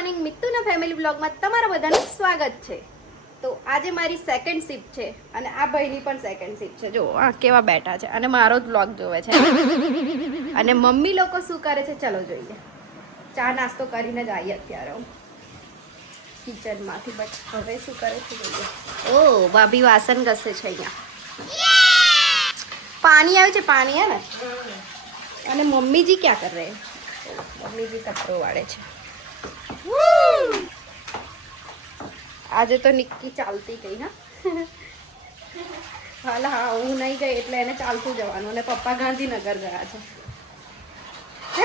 Morning મિત્તુના family બ્લોગમાં તમારા બધાનું સ્વાગત છે. તો આજે મારી સેકન્ડ શિફ્ટ છે અને આ ભાઈની પણ સેકન્ડ શિફ્ટ છે. જો આ કેવા બેઠા છે અને મારો જ બ્લોગ જોવે છે. અને મમ્મી લોકો શું કરે છે ચલો જોઈએ. ચા નાસ્તો કરીને જ આવી અત્યારે હું કિચનમાંથી, બટ હવે શું કરે છે જોઈએ. ઓ ભાભી વાસણ ઘસે છે અહીંયા. પાણી આવે છે, પાણી હે ને. અને મમ્મીજી ક્યાં કર રહે? મમ્મીજી કપડો વાળે છે. આજે તો નિક્કી ચાલતી ગઈ. હા હું નહીં ગઈ એટલે એને ચાલતું જવાનું અને પપ્પા ગાંધીનગર ગયા છે.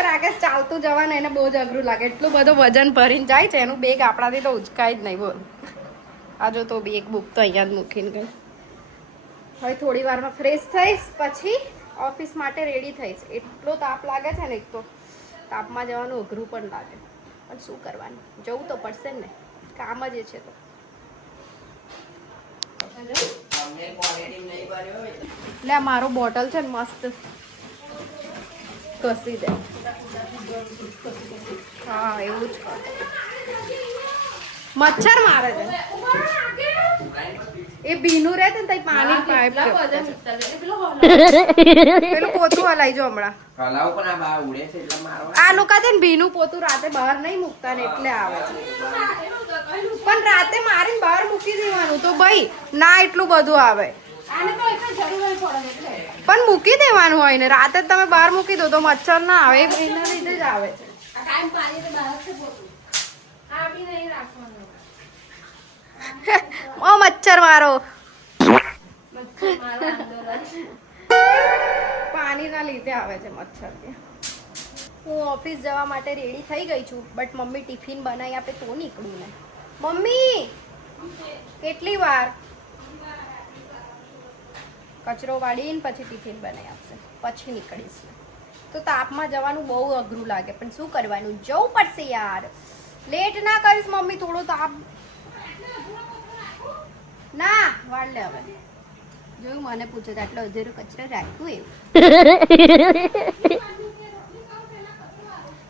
રાકેશ ચાલતું જવાનું એને બહુ જ અઘરું લાગે, એટલું બધું વજન ભરીને જાય છે. એનું બેગ આપણાથી તો ઉચકાય જ નહીં. બોલ આજો તો બેગ બુક તો અહીંયા જ મૂકીને ગઈ. હવે થોડી વારમાં ફ્રેશ થઈશ, પછી ઓફિસ માટે રેડી થઈશ. એટલો તાપ લાગે છે ને, એક તો તાપમાં જવાનું અઘરું પણ લાગે, પણ શું કરવાનું, જવું તો પડશે ને, કામ જ એ છે. તો એટલે આ મારો બોટલ છે ને મસ્ત કસી દે. હા એવું જ કર. મચ્છર મારે છે એ ભીનું રહે ને, પાણી પાઇપ પેલું પોતું હલાઈ જો હમણાં. આ લોકો છે ને ભીનું પોતું રાતે બહાર નહીં મૂકતા ને એટલે આવે છે. પણ રાતે મારીને બહાર મૂકી દેવાનું તો ભાઈ ના એટલું બધું આવે. પણ મૂકી દેવાનું હોય ને, રાતે તમે બહાર મૂકી દો તો મચ્છર ના આવે, એના લીધે જ આવે છે. ઓ મચ્છર મારો પાણી ના લીધે આવે છે મચ્છર. હું ઓફિસ જવા માટે રેડી થઈ ગઈ છું, બટ મમ્મી ટિફિન બનાવી આપે તો નીકળું ને. મમ્મી કેટલી વાર? કચરો વાળીને પછી ટિફિન બનાવી આપશે, પછી નીકળીશ. તો તાપમાં જવાનું બહુ અઘરું લાગે, પણ શું કરવાનું, જવું પડશે યાર. લેટ ના કરીશ મમ્મી, થોડો તાપ ના વાળ લે. હવે જોયું મને પૂછે તો આટલો અધેરો કચરો રાખ્યું એવું.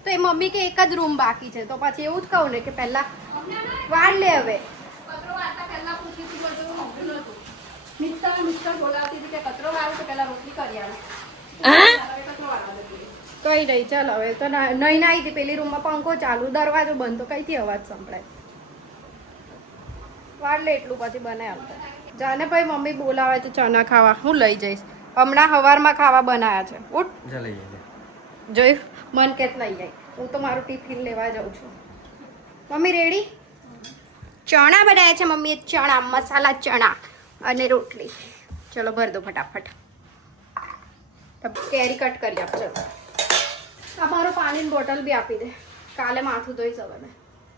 તો એ મમ્મી કે એક જ રૂમ બાકી છે, તો પછી એવું જ કહું ને કે પહેલા વાળ લે. હવે કઈ નહીં, ચાલ હવે તો નહીં નાઈ હતી. પેલી રૂમમાં પંખો ચાલુ, દરવાજો બંધ, તો કઈથી અવાજ સંભળાય. વાળ લે એટલું, પછી બને આવતા. જાને ભાઈ મમ્મી બોલાવે તો ચણા ખાવા હું લઈ જઈશ. હમણાં સવારમાં ખાવા બનાવ્યા છે. ઉઠ જોયું મન કે લઈ જાય. હું તો મારું ટિફિન લેવા જાઉં છું. Mummy ready? ચણા બનાવ્યા છે મમ્મીએ, ચણા મસાલા ચણા અને રોટલી. ચલો ભર દો ફટાફટ. કેરી કટ કરી આપ. ચલો આ મારો પાણીની બોટલ બી આપી દે, કાલે માથું ધોઈશ. હવે મેં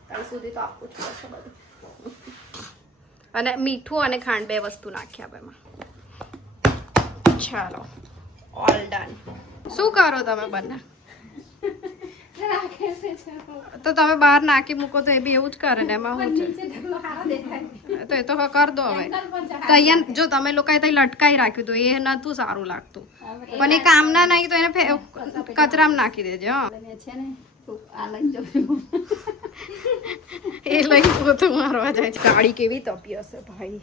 ત્યાં સુધી તો આપવું જ પડશે બધું. અને મીઠું અને ખાંડ બે વસ્તુ નાખ્યા હવે એમાં. ચાલો ઓલ ડન. શું કરો તમે બંને? તો તમે બહાર નાખી મૂકો તો એ બી એવું જ કરે ને. એમાં શું છે? તો એ તો કર દો હવે. તો અહીંયા જો તમે લોકોએ ત્યાં લટકાઈ રાખ્યું તો એ નતું સારું લાગતું, પણ એ કામના નહીં તો એને કચરામાં નાખી દેજો. હા એ લઈ પોતું મારવા જાય છે. ગાડી કેવી તપી હશે ભાઈ.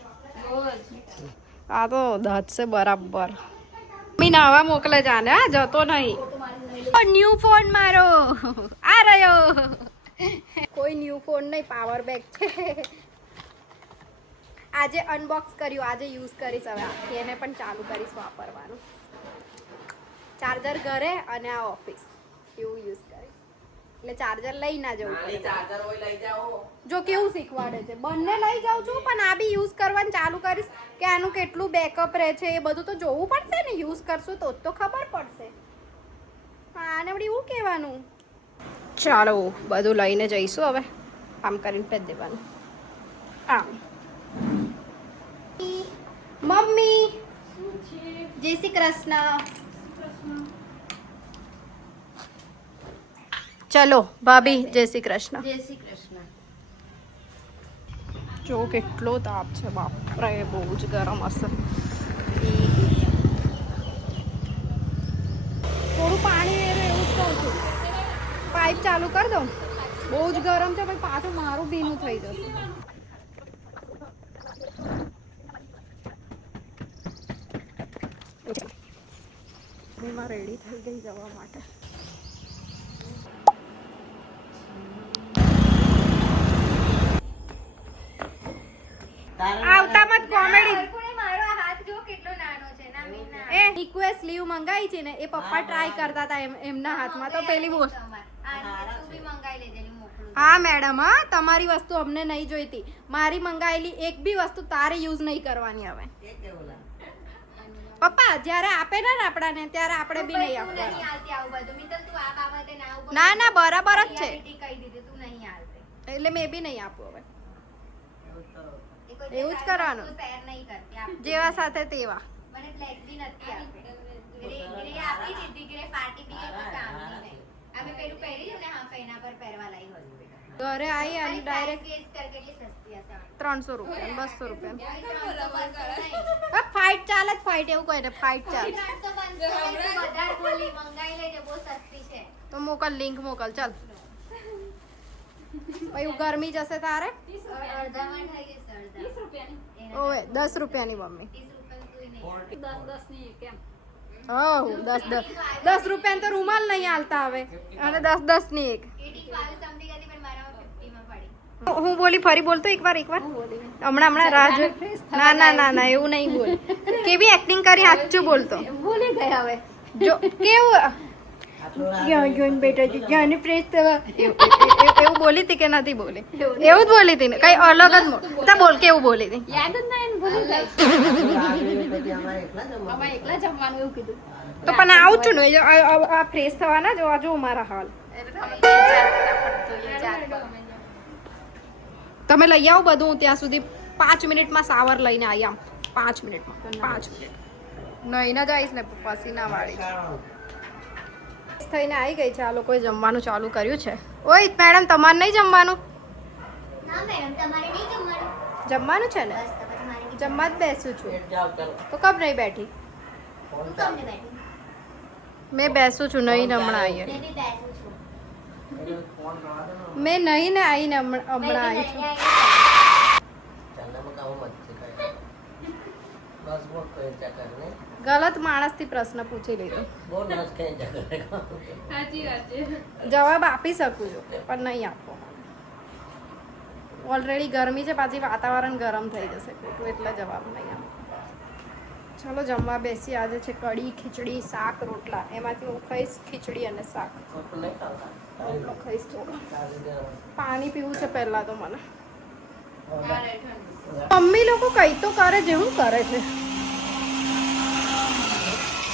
આ તો દત છે બરાબર. મમ્મી નાવા મોકલે જાને, હા જતો નહીં. ન્યુ ફોન મારો આ રહ્યો. કોઈ ન્યુ ફોન નહીં, પાવર બેંક છે. આજે અનબોક્સ કર્યું, આજે યુઝ કરીશ. હવે આખી એને પણ ચાલુ કરીશ વાપરવાનું. ચાર્જર ઘરે અને આ ઓફિસ એવું યુઝ કરીશ. એટલે ચાર્જર લઈ ના જવું પડે. જો કેવું શીખવાડે છે, બંને લઈ જાઉં છું પણ આ બી યુઝ કરવાનું ચાલુ કરીશ કે આનું કેટલું બેકઅપ રહે છે એ બધું તો જોવું પડશે ને. યુઝ કરશું તો જ તો ખબર પડશે. હા આને વળી એવું કહેવાનું. ચાલો બધું લઈને જઈશું હવે. આમ કરીને ફેંક દેવાનું. આમ મમ્મી જય શ્રી કૃષ્ણ. ચલો ભાભી જય શ્રી કૃષ્ણ. જય શ્રી કૃષ્ણ. જો કેટલો તાપ છે બાપરે, બહુ જ ગરમ હશે. થોડું પાણી એવું જ કહું છું. પાઇપ ચાલુ કરી દો. બહુ જ ગરમ છે ભાઈ, પાછું મારું ભીનું થઈ જશે. એમાં રેડી થઈ ગઈ જવા માટે. આવતામાં જ કોમેડી. મારો હાથ જો કેટલો નાનો છે ના મીના. એ રિક્વેસ્ટ લીવ મંગાઈ છે ને એ પપ્પા ટ્રાય કરતા હતા એમના હાથમાં તો પેલી બોલ. તું બી મંગાઈ લેજે ની મોકલું. હા મેડમ, હા તમારી વસ્તુ અમને નહીં જોઈતી. મારી મંગાયેલી એક બી વસ્તુ તારે યુઝ નહીં કરવાની હવે. પપ્પા જ્યારે આપે ને આપણાને ત્યારે આપણે બી નહીં આપવાનું. ના ના બરાબર જ છે એટલે મેં બી નહીં આપું હવે. એવું જ કરવાનું, જેવા સાથે તેવા. ઘરે આવી અને ડાયરેક્ટ 300 રૂપિયા 200 રૂપિયા ફાઇટ ચાલે જ. ફાઇટ એવું કહે ને ફાઇટ ચાલે તો મોકલ, લિંક મોકલ ચાલ. પછી ગરમી જશે તારે. ઓએ 10 રૂપિયાની મમ્મી. 10 રૂપિયા તો રૂમાલ નહીં હાલતા હવે અને 10 ની એક. હું બોલી ફરી બોલતો એકવાર હમણાં રાજ. ના એવું નહીં બોલ. કેવી એક્ટિંગ કરી સાચું બોલતો. ભૂલી ગયા હવે જો કેવું બેટા જાને પ્રેસ થવા એવું બોલી હતી કે નથી બોલી? એવું જ બોલી હતી ને, કઈ અલગ જ તા બોલ. કેવું બોલી હતી યાદ જ ના ભૂલી જાય. એકલા જમવાનું એવું કીધું તો પણ આવું છું ને આ ફ્રેશ થવાના જો જો મારા હાલ. તમે લઈ આવો બધું ત્યાં સુધી. 5 મિનિટમાં સાવર લઈને આવી આમ. 5 મિનિટમાં 5 મિનિટ નહીં ના જઈશ ને પસીના વાળી થઈને આવી ગઈ છે. આ લોકોએ જમવાનું ચાલુ કર્યું છે. ઓય મેડમ તમારે નહીં જમવાનું? જમવાનું છે ને, જમવા જ બેસું છું. તો કબ નહીં બેઠી? મેં બેસું છું નહીં હમણાં આવીએ. મેં નહીં ને આવીને હમણાં આવી છું. ગલત માણસથી પ્રશ્ન પૂછી લીધો. જવાબ આપી શકું છું પણ નહીં આપો. ઓલરેડી ગરમી છે, પાછી વાતાવરણ ગરમ થઈ જશે ખોટું, એટલે જવાબ નહીં આપો. ચલો જમવા બેસી. આજે છે કઢી, ખીચડી, શાક, રોટલા. એમાંથી હું ખાઈશ ખીચડી અને શાક. રોટલો ખાઈશ થોડો. પાણી પીવું છે પહેલા તો મને. મમ્મી લોકો કઈ તો કરે જેવું કરે છે.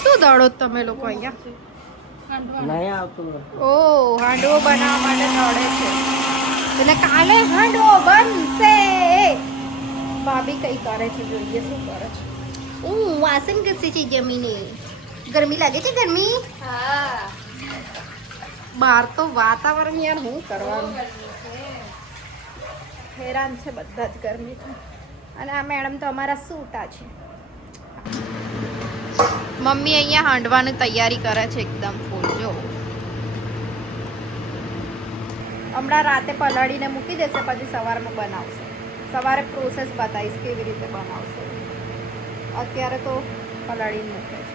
શું દળો તમે લોકો અહીંયા? ઓ હાંડવો બનાવવા માટે દળે છે એટલે કાલે હાંડવો બનશે. ભાભી કઈ કરે છે જોઈએ શું કરે છે. વાસણ કરશે છે જમીને. ગરમી લાગે છે? ગરમી હા. બહાર તો વાતાવરણ યાર શું કરવાનું. હેરાન છે બધા જ ગરમીથી. અને આ મેડમ તો અમારા સૂટા છે. મમ્મી અહીંયા હાંડવાની તૈયારી કરે છે એકદમ ફૂલ. જો હમણાં રાતે પલાળીને મૂકી દેશે, પછી સવારમાં બનાવશે. સવારે પ્રોસેસ બતાવીશ કેવી રીતે બનાવશે. અત્યારે તો પલાળીને મૂકે છે.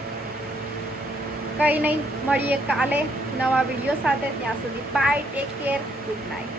કંઈ નહીં, મળીએ કાલે નવા વિડીયો સાથે. ત્યાં સુધી bye, take care, good night.